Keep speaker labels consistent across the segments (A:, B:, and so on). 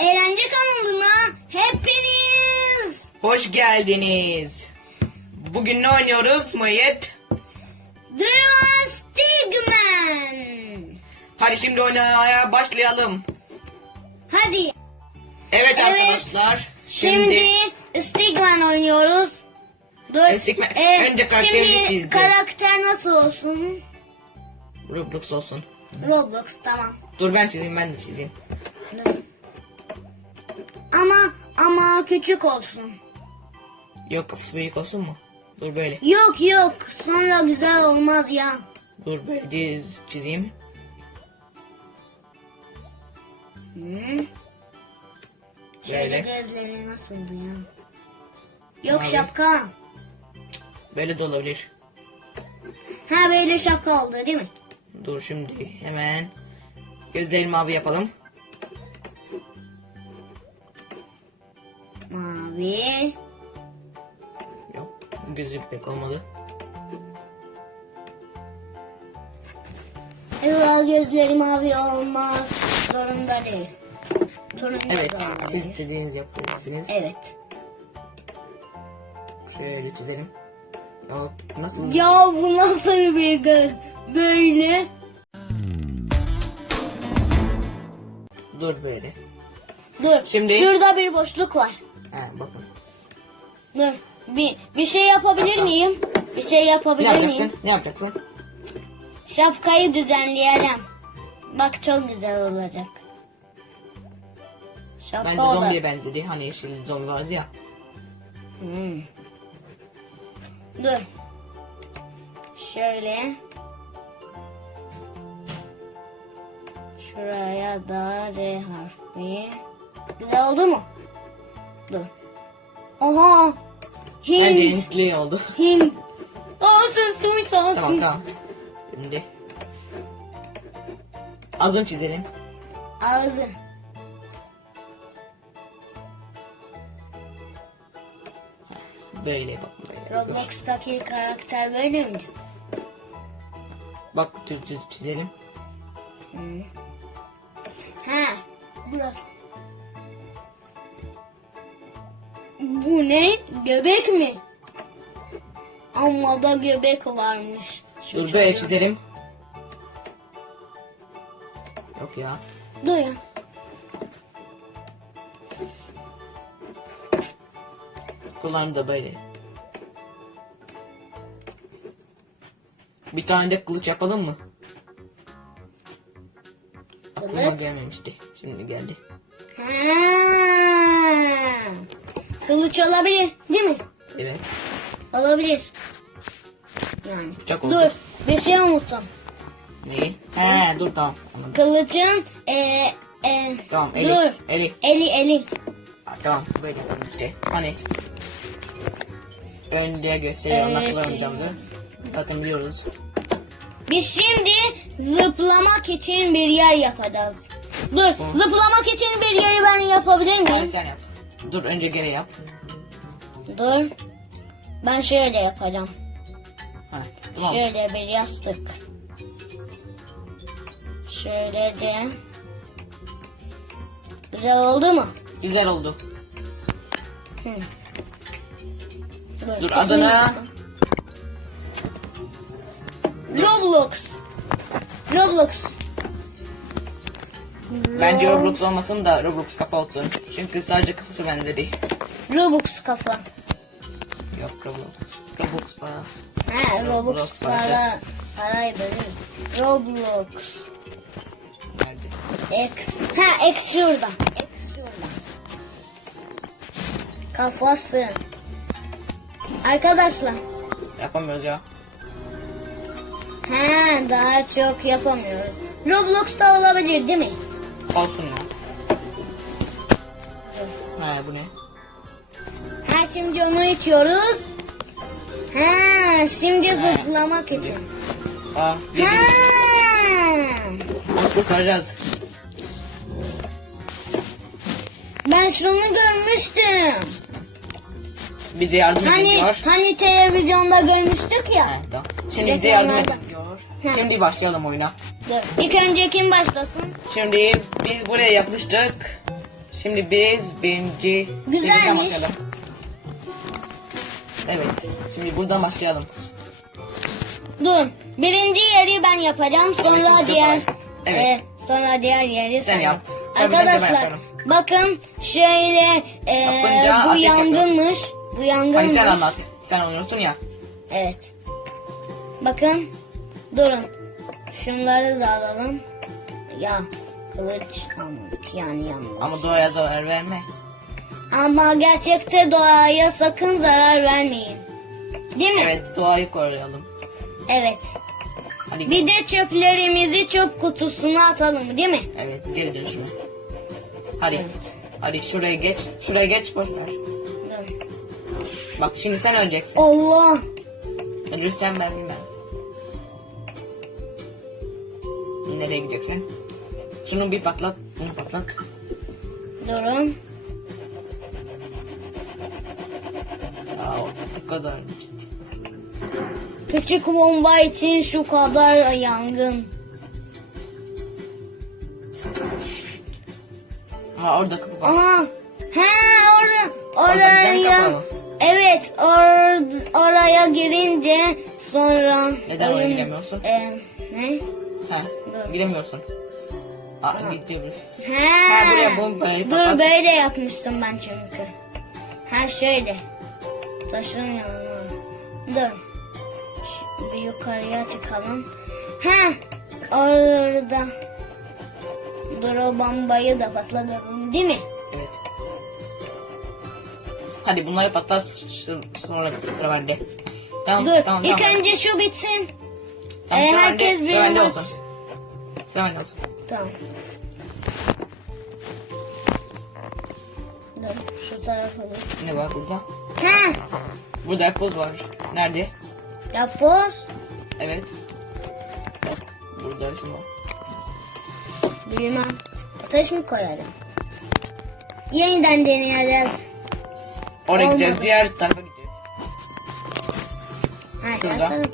A: Eğlence kanalına hepiniz
B: Hoş geldiniz. Bugün ne oynuyoruz Muayet?
A: The Stigman.
B: Hadi şimdi oynamaya başlayalım.
A: Hadi
B: Evet,
A: Evet.
B: arkadaşlar.
A: şimdi,
B: Şimdi,
A: Stigman oynuyoruz. Dur.
B: Stigman.
A: Ee,
B: Önce karakterimizi
A: Şimdi karakter nasıl olsun?
B: Roblox olsun.
A: Roblox tamam.
B: Dur ben çizeyim ben de çizeyim.
A: Ama ama küçük olsun.
B: Yok kafası büyük olsun mu? Dur böyle.
A: Yok yok sonra güzel olmaz ya.
B: Dur böyle düz çizeyim.
A: Hı. Şöyle
B: Böyle.
A: gözleri nasıldı ya? Yok
B: Mavi.
A: şapka.
B: Böyle de olabilir.
A: Ha böyle şapka oldu değil mi?
B: Dur şimdi hemen gözlerimi mavi yapalım.
A: Mavi.
B: Yok gözü pek olmadı.
A: Evet gözleri mavi olmaz. Zorunda değil. Zorunda
B: Evet
A: da
B: siz
A: değil.
B: istediğiniz yapabilirsiniz.
A: Evet.
B: Şöyle çizelim. Yok nasıl?
A: Ya bu nasıl bir göz? Böyle.
B: Dur böyle.
A: Dur.
B: Şimdi-
A: Şurada bir boşluk var.
B: Ha bakın.
A: Dur. Bir, bir şey yapabilir miyim? Bir şey
B: Ne
A: yapabilir
B: yapacaksın?
A: miyim?
B: Ne yapacaksın?
A: Şapkayı düzenleyelim. Bak çok güzel olacak. Şapka
B: Bence
A: olur.
B: zombiye benzedi. Hani yeşil zombi vardı ya.
A: Hmm. Dur. Şöyle. Şuraya da R harfi. Güzel oldu mu? Oha.
B: Bence
A: Hint.
B: Hintli oldu.
A: Hint. Aa sen soy
B: tamam
A: sansın.
B: tamam. Şimdi. Ağzını çizelim.
A: Ağzı.
B: Böyle bak böyle.
A: Roblox'taki karakter böyle mi?
B: Bak düz düz çizelim.
A: Ha, burası. Bu ne? Göbek mi? Ama da göbek varmış. Şu
B: Dur böyle
A: çocuğun.
B: çizelim. Yok ya.
A: Dur ya.
B: Kulağını da böyle. Bir tane de kılıç yapalım mı? Aklıma gelmemişti. Şimdi geldi.
A: Ha. Kılıç olabilir değil mi?
B: Evet.
A: Olabilir. Yani.
B: Bıçak oldu.
A: Dur. Bir şey unuttum.
B: Neyi? He dur tamam. Anladım.
A: Kılıcın e, e,
B: Tamam eli.
A: dur.
B: Eli.
A: Eli eli.
B: Ha, tamam böyle işte. Hani önde gösteriyor
A: Evet.
B: nasıl oynayacağımızı. Zaten biliyoruz.
A: Biz şimdi zıplamak için bir yer yapacağız. Dur, zıplamak için bir yeri ben yapabilir miyim?
B: sen yap. Dur önce gene yap.
A: Dur. Ben şöyle yapacağım.
B: Ha, tamam.
A: Şöyle bir yastık. Şöyle de. Güzel oldu mu?
B: Güzel oldu.
A: Hı.
B: Dur adını.
A: Roblox. Roblox.
B: Bence Roblox olmasın da Roblox kafa olsun. Çünkü sadece kafası benzeri.
A: Robux kafa.
B: Yok Roblox. Roblox para.
A: Ha, Robux
B: Roblox
A: para. Parayı veririz. Roblox.
B: Nerede?
A: X. Ha X şurada. X şurada. Kafası. Arkadaşlar.
B: Yapamıyoruz ya.
A: He daha çok yapamıyoruz. Roblox'ta olabilir değil mi?
B: Olsun ya. Ha bu ne?
A: Ha şimdi onu içiyoruz. Ha şimdi zıplamak için.
B: Aa
A: Ha.
B: kurtaracağız.
A: Ben şunu görmüştüm.
B: Bize yardım
A: Hani
B: ediyor.
A: hani televizyonda görmüştük ya.
B: Ha, tamam. Şimdi bize yardım
A: Reklamlarda.
B: ediyor. Şimdi başlayalım oyuna.
A: Dur. İlk önce kim başlasın?
B: Şimdi biz buraya yapmıştık. Şimdi biz birinci
A: Güzelmiş.
B: Evet. Şimdi buradan başlayalım.
A: Dur. Birinci yeri ben yapacağım. Sonra
B: çok
A: diğer
B: kolay. Evet.
A: e, sonra diğer yeri sen,
B: Sen
A: yap.
B: Tabii ben de ben
A: Arkadaşlar
B: yaparım.
A: bakın şöyle e,
B: Yapınca
A: bu
B: ateş
A: yangınmış. Bu yangınmış.
B: Hadi sen anlat. Sen anlatıyorsun ya.
A: Evet. Bakın. Durun. Şunları da alalım. Ya kılıç almadık yani yanmadık.
B: Ama doğaya zarar verme.
A: Ama gerçekte doğaya sakın zarar vermeyin. Değil mi?
B: Evet doğayı koruyalım.
A: Evet.
B: Hadi
A: Bir de çöplerimizi çöp kutusuna atalım değil mi?
B: Evet geri dön şuna. Hadi.
A: Evet.
B: Hadi şuraya geç. Şuraya geç boş ver.
A: Dur.
B: Bak şimdi sen öleceksin.
A: Allah.
B: Ölürsen ben bilmem. Nereye gideceksin? Şunu bir patlat. Bunu patlat.
A: Durun.
B: Ya bu kadar.
A: Küçük bomba için şu kadar yangın.
B: Ha orada kapı var.
A: Aha. He or oraya. Evet or oraya girince sonra
B: Neden oraya giremiyorsun?
A: E, ne?
B: Ha, giremiyorsun. Aa, gidiyoruz.
A: He.
B: Ha, buraya bombayı
A: Dur
B: patlat.
A: böyle yapmıştım ben çünkü. Ha şöyle. Taşın yanına. Dur. Ş- Bir yukarıya çıkalım. Ha. Orada. Dur o bombayı da patlatalım değil mi?
B: Evet. Hadi bunları patlat sonra sıra bende. Tamam
A: Dur.
B: tamam
A: İlk
B: tamam.
A: önce şu bitsin.
B: Tamam,
A: Ee, herkes
B: bende, sıra bende olsun. Sıra bende olsun.
A: Tamam. Dur. Şu tarafa dur.
B: Ne var burada?
A: Ha.
B: Burada yapboz var. Nerede?
A: Yapboz.
B: Evet. Bak burada var.
A: Bilmem. Ateş mi koyalım? Yeniden deneyeceğiz.
B: Oraya
A: Olmadı.
B: gideceğiz. Diğer tarafa gideceğiz.
A: Ha,
B: Şurada.
A: gelsene.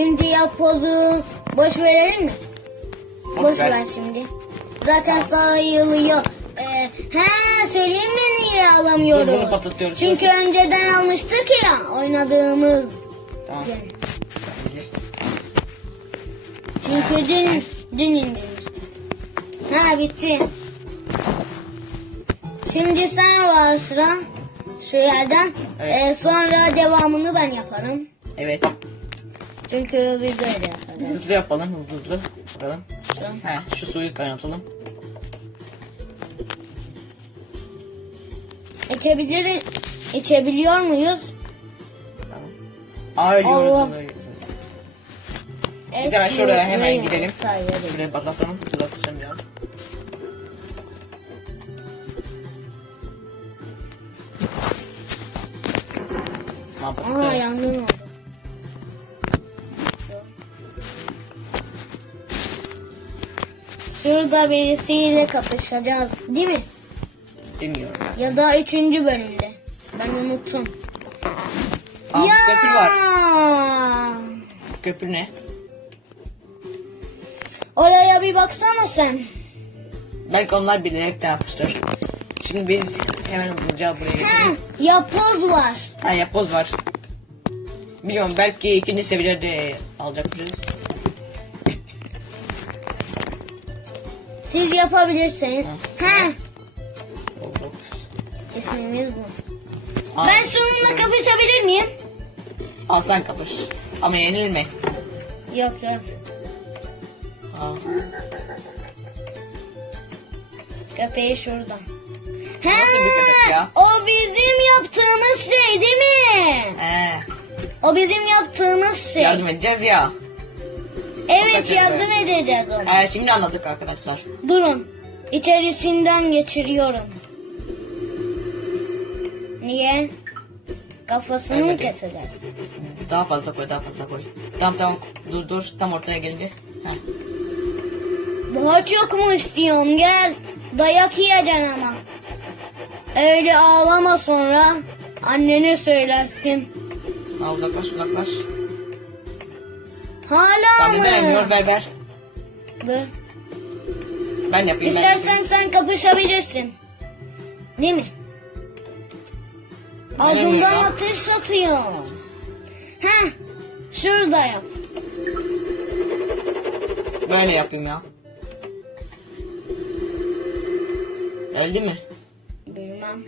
A: Şimdi yapbozu boş verelim mi?
B: Boş
A: Boş,
B: ver.
A: ver. şimdi. Zaten sayılıyor. Ee, he söyleyeyim mi niye alamıyoruz?
B: Dur, bunu patlatıyoruz.
A: Çünkü önceden almıştık ya oynadığımız.
B: Tamam. Hadi.
A: Çünkü dün, dün indirmiştik. Ha bitti. Şimdi sen var sıra. Şu yerden.
B: Evet.
A: Ee, sonra devamını ben yaparım.
B: Evet.
A: Çünkü biz öyle.
B: Hızlı yapalım hızlı hızlı. Bakalım.
A: Şu.
B: He, şu suyu kaynatalım.
A: İçebilir, içebiliyor muyuz?
B: Tamam. Aa ölüyoruz
A: Allah.
B: hemen şuraya hemen gidelim. Şuraya patlatalım. Şurada atacağım biraz.
A: Aa yangın oldu. Şurada birisiyle kapışacağız değil mi?
B: Bilmiyorum.
A: Ya da üçüncü bölümde. Ben unuttum.
B: Aa
A: ya!
B: köprü var. Köprü ne?
A: Oraya bir baksana sen.
B: Belki onlar bilerek de yapmıştır. Şimdi biz hemen hızlıca buraya geçelim.
A: yapboz var.
B: Ha yapboz var. Biliyorum belki ikinci seviyede alacakmışız.
A: Siz yapabilirsiniz.
B: Oldu.
A: ismimiz bu.
B: Aa,
A: Ben şununla kapışabilir miyim?
B: Al sen kapış. Ama yenilme.
A: Yok yok.
B: Aa.
A: Köpeği şurada.
B: Nasıl bir köpek ya?
A: O bizim yaptığımız şey değil mi?
B: He.
A: O bizim yaptığımız şey.
B: Yardım edeceğiz ya.
A: Evet yardım edeceğiz ona.
B: He şimdi anladık arkadaşlar.
A: Durun. İçerisinden geçiriyorum. Niye? Kafasını mı keseceğiz?
B: Daha fazla koy daha fazla koy. Tamam tamam dur dur tam ortaya gelince. Heh.
A: Daha çok mu istiyorsun? Gel. Dayak yiyeceksin ama. Öyle ağlama sonra. Annene söylersin.
B: Ha, uzaklaş uzaklaş.
A: Hala mı?
B: ne dayanmıyor ver ver.
A: Dur.
B: Ben yapayım. ben
A: İstersen
B: yapayım.
A: sen kapışabilirsin. Değil mi? Ağzından
B: Bilemiyorum.
A: ateş atıyor. Heh. Şurada yap.
B: Böyle yapayım ya. Öldü mü?
A: Bilmem.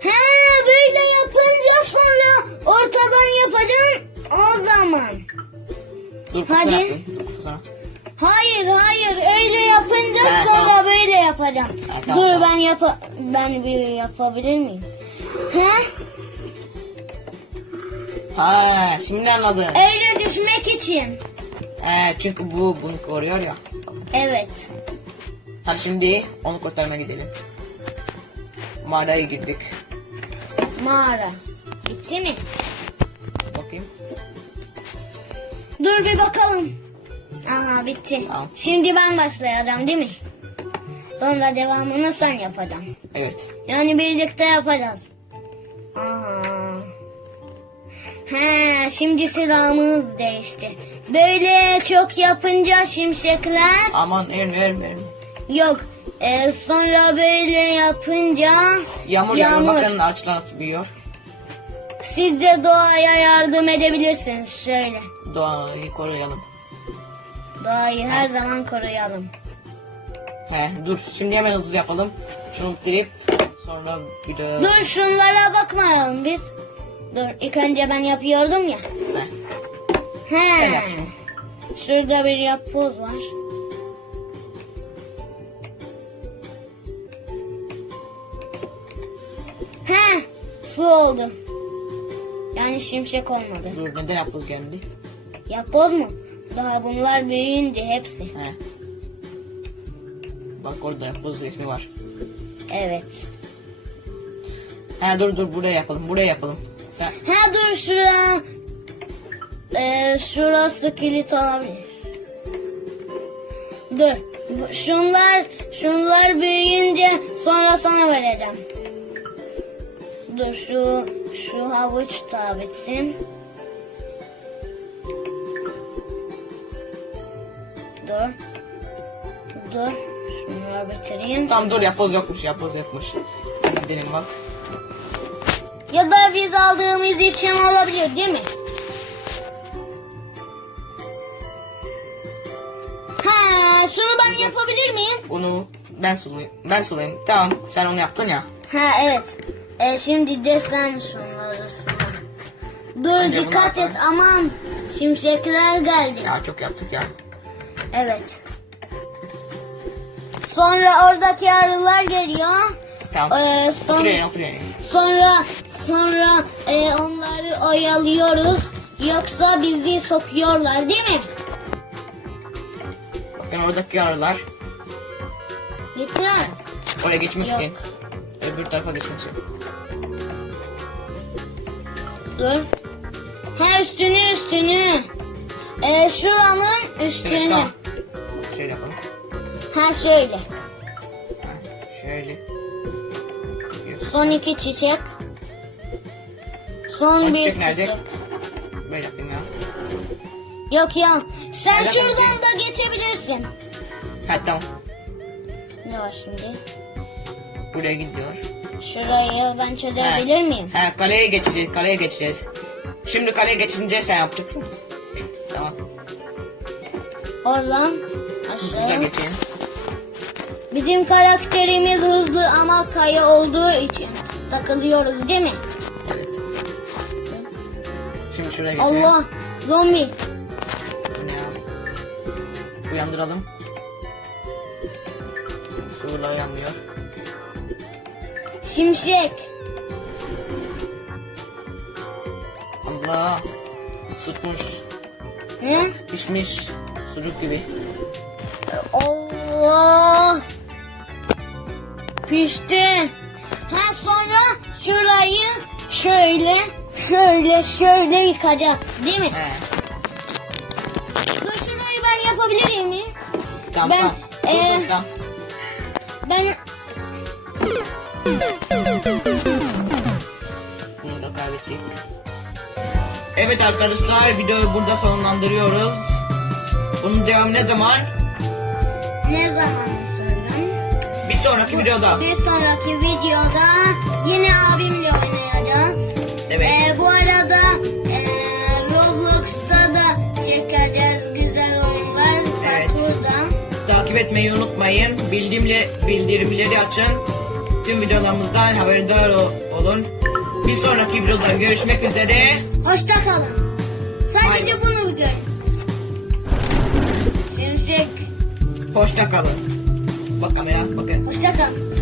A: He böyle yapınca sonra ortadan yapacağım o zaman.
B: Dur
A: Hadi.
B: Dur.
A: Hayır hayır öyle yapınca
B: Ha,
A: sonra
B: tamam.
A: böyle yapacağım.
B: Tamam,
A: Dur
B: tamam.
A: ben yapa ben bir yapabilir miyim? He?
B: Ha, şimdi anladım.
A: Öyle düşmek için.
B: Ee, çünkü bu bunu koruyor ya.
A: Evet.
B: Hadi şimdi onu kurtarmaya gidelim. Mağaraya girdik.
A: Mağara. Bitti mi? Dur bir bakalım. Aha bitti.
B: Tamam.
A: Şimdi ben başlayacağım değil mi? Sonra devamını sen yapacaksın.
B: Evet.
A: Yani birlikte yapacağız. Aha. He, şimdi silahımız değişti. Böyle çok yapınca şimşekler
B: Aman ölme ölme ölme.
A: yok. Ee, sonra böyle yapınca
B: Yağmur yağıyor. Bakın ağaçlar nasıl büyüyor.
A: Siz de doğaya yardım edebilirsiniz şöyle.
B: Doğayı koruyalım.
A: Doğayı her zaman koruyalım.
B: He dur şimdi hemen hızlı yapalım. Şunu bitirip sonra bir de...
A: Dur şunlara bakmayalım biz. Dur ilk önce ben yapıyordum ya.
B: He, yap
A: He.
B: şunu.
A: Şurada bir yapboz var. He, su oldu. Yani şimşek olmadı.
B: Dur neden yapboz geldi?
A: Yapboz mu? Daha bunlar büyüyünce hepsi.
B: He. Bak orada yapboz resmi var.
A: Evet.
B: He dur dur buraya yapalım buraya yapalım. Sen
A: Ha dur şura. Ee, şurası kilit olabilir. Dur. Şunlar şunlar büyüyünce sonra sana vereceğim. Dur şu şu havuç da bitsin. Dur. Dur. Şunları bitireyim.
B: Tamam dur yapboz yokmuş yapboz yokmuş. Gidelim bak.
A: Ya da biz aldığımız için olabilir değil mi? Ha, şunu ben yapabilir miyim?
B: Bunu ben sulayayım. Ben sulayayım. Tamam sen onu yaptın ya.
A: Ha evet. E, şimdi de sen şunları sula. Dur
B: Önce
A: dikkat et aman. Şimşekler geldi.
B: Ya çok yaptık ya.
A: Evet. Sonra oradaki arılar geliyor.
B: Tamam.
A: Ee, son-. Sonra sonra e, onları oyalıyoruz. Yoksa bizi sokuyorlar değil mi?
B: Bakın oradaki arılar
A: Yeter.
B: oraya geçmek
A: Yok.
B: için. Öbür tarafa geçmek için.
A: Dur. Ha üstünü üstünü. E, şuranın üstünü.
B: Evet tamam. Şöyle yapalım.
A: Ha şöyle.
B: Ha, şöyle.
A: Son iki çiçek. Son,
B: Son
A: bir
B: çiçek
A: çiçek.
B: nerede? Böyle yapayım ya.
A: Yok ya. Sen
B: Nereden
A: şuradan
B: bakayım?
A: da geçebilirsin.
B: Ha tamam.
A: Ne var şimdi?
B: Buraya gidiyor.
A: Şurayı ben çözebilir miyim?
B: Ha kaleye geçeceğiz. Kaleye geçeceğiz. Şimdi kaleye geçince sen yapacaksın. Tamam.
A: Oradan
B: Geçelim.
A: Bizim karakterimiz hızlı ama kaya olduğu için takılıyoruz değil mi?
B: Evet. Şimdi şuraya geçelim.
A: Allah zombi.
B: Uyandıralım. Şurada uyanmıyor.
A: Şimşek.
B: Allah. Tutmuş.
A: Ne?
B: Pişmiş. Sucuk gibi.
A: Allah. Pişti. Ha sonra şurayı şöyle şöyle şöyle yıkacak değil mi? Dur şurayı ben yapabilir miyim?
B: Tamam
A: Ben,
B: tamam. Tamam.
A: Ben.
B: Evet arkadaşlar videoyu burada sonlandırıyoruz. Bunun devamı ne zaman?
A: Ne zamanı söylüyorum.
B: Bir sonraki videoda.
A: Bir sonraki videoda yine abimle oynayacağız.
B: Evet.
A: Ee, bu arada e, Roblox'ta da çekeceğiz güzel oyunlar.
B: Evet.
A: burada.
B: Takip etmeyi unutmayın. Bildirimle, bildirimleri açın. Tüm videolarımızdan haberdar ol- olun. Bir sonraki videoda görüşmek üzere.
A: Hoşça kalın. Sadece
B: Aynen.
A: bunu görün. Şimşek.
B: Hoşça kalın. Bak kamera bakın.
A: Hoşça kalın.